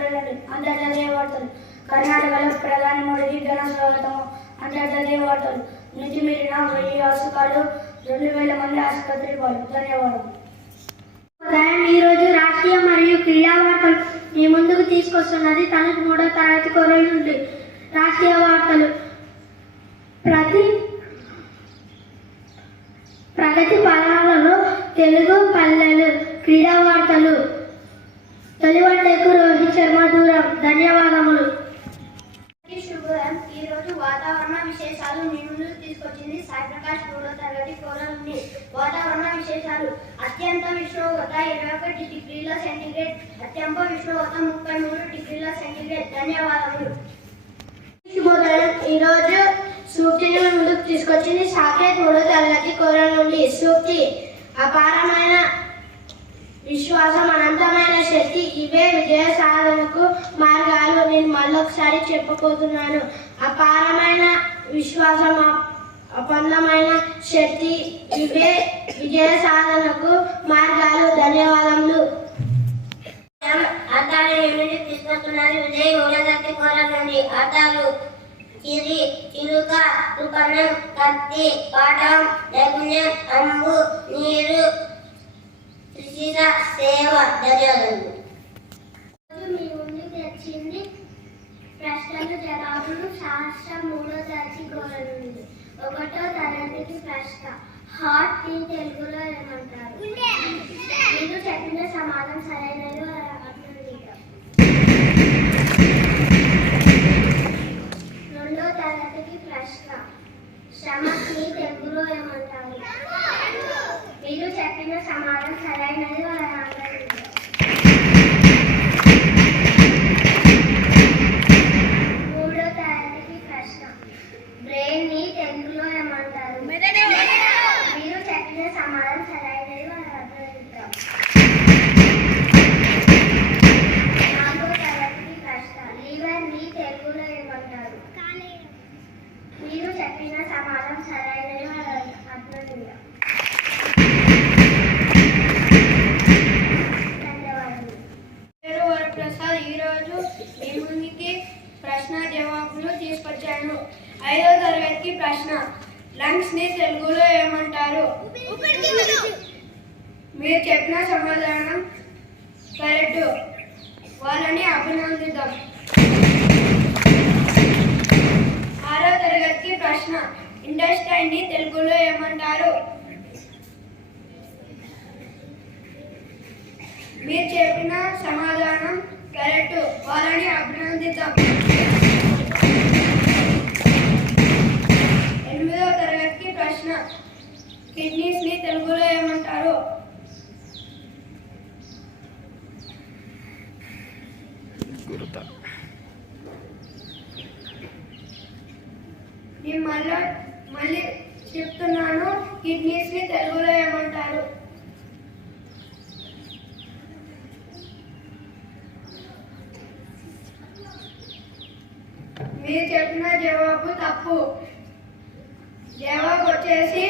కోరలండి. అంతర్జాతీయ వార్తలు. కర్ణాటకలో ప్రధాని మోడీకి ఘన స్వాగతం. అంతర్జాతీయ వార్తలు. మితిమీరిన 1000 అసుకాలు, 2000 మంది ఆసుపత్రి పాలు. ధన్యవాదాలు. ఈరోజు రాష్ట్రీయ మరియు క్రీడా వార్తలు మీ ముందుకు తీసుకొస్తున్నది తనకు 3వ తరగతి కోరల నుండి. రాష్ట్రీయ వార్తలు. ప్రగతి పదాలలో తెలుగు పల్లెలు. క్రీడా వార్తలు. తొలి వన్డేకు రోహిత్ శర్మ దూరం. ధన్యవాదములు. శుభోదయం. ఈరోజు వాతావరణ విశేషాలు మీ ముందుకు తీసుకొచ్చింది సాయి ప్రకాష్ 3వ తరగతి కోరల నుండి. వాతావరణ విశేషాలు. అత్యంత ఉష్ణోగ్రత 21 డిగ్రీల సెంటీగ్రేడ్, అత్యంత ఉష్ణోగ్రత 33 డిగ్రీల సెంటీగ్రేడ్. ధన్యవాదములు. శుభోదయం. ఈరోజు సూక్తిని ముందుకు తీసుకొచ్చింది సాకేత్ 3వ తరగతి కోరల నుండి. సూక్తి. అపారమైన విశ్వాసం, అనంతమైన శక్తి, ఇవే విజయ సాధనకు మార్గాలు. నేను మళ్ళొకసారి చెప్పబోతున్నాను. అపారమైన విశ్వాసం, అపన్నమైన శక్తి, ఇవే విజయ సాధనకు మార్గాలు. ధన్యవాదములు. అర్థాలు ఏమిటి తీసుకొస్తున్నారు విజయ్ 3వ తరగతి కోరల నుండి. అర్థాలు. చిరి, చిలుక, రుపణం, కత్తి, పాఠం, యజ్ఞం, అంబు, నీరు, సేవ. ధన్యవాదాలు. మీ ముందుకు వచ్చింది ప్రశ్నలు జవాబులు శాస్త్రం 3వ తరగతి కోరల నుండి. 1వ తరగతికి ప్రశ్న. హాట్ టీ తెలుగులో ఏమంటారు? మీరు చెప్పిన సమాధానం సరైనది. 2వ తరగతికి ప్రశ్న. శ్రమని తెలుగులో ఏమంటారు? మీరు చెప్పిన సమాధానం సరైనది. 3వ తరగతికి ప్రశ్న. బ్రెయిన్ ని తెలుగులో ఏమంటారు? మీరు చెప్పిన సమాధానం సరైనది. 4వ తరగతికి ప్రశ్న. లివర్ ని తెలుగులో ఏమంటారు? మీరు చెప్పిన సమాధానం సరైనది. ఈరోజు మీ ముందుకి ప్రశ్న జవాబులు తీసుకొచ్చాను. 5వ తరగతికి ప్రశ్న. లంగ్స్ ని తెలుగులో ఏమంటారు? మీరు చెప్పిన సమాధానం కరెక్ట్. వాళ్ళని అభినందిద్దాం. 6వ తరగతికి ప్రశ్న. ఇండస్ట్రైన్ ని తెలుగులో ఏమంటారు? మీరు చెప్పిన సమాధానం కరెక్ట్. వాళ్ళని అభినందిద్దాం. 8వ తరగతికి ప్రశ్న. కిడ్నీస్ ని తెలుగులో ఏమంటారు? నేను మళ్ళీ చెప్తున్నాను. కిడ్నీస్ ని తెలుగులో ఏమంటారు? మీరు చెప్పిన జవాబు తప్పు. జవాబు వచ్చేసి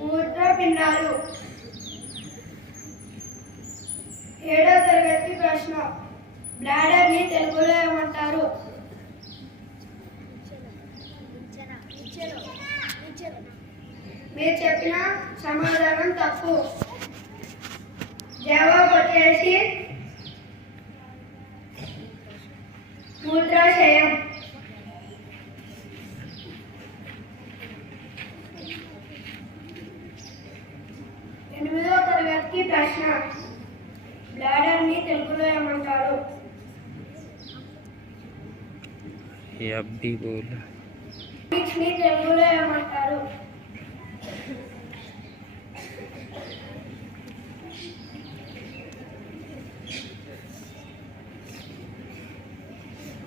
మూత్రపిండాలు. 7వ తరగతి ప్రశ్న. బ్లాడర్ ని తెలుగులో ఏమంటారు? మీరు చెప్పిన సమాధానం తప్పు. జవాబు వచ్చేసి మూత్రాశయం. 8వ తరగతికి ప్రశ్న. బ్లాడర్ ని తెలుగులో ఏమంటారు? ని తెలుగులో ఏమంటారు?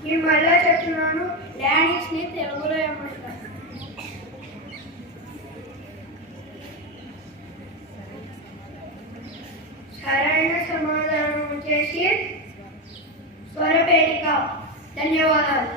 నేను మళ్ళా చెప్తున్నాను. డానిక్స్ ని తెలుగులో ఏమంటారు? సరైన సమాధానం వచ్చేసి స్వరపేటిక. ధన్యవాదాలు.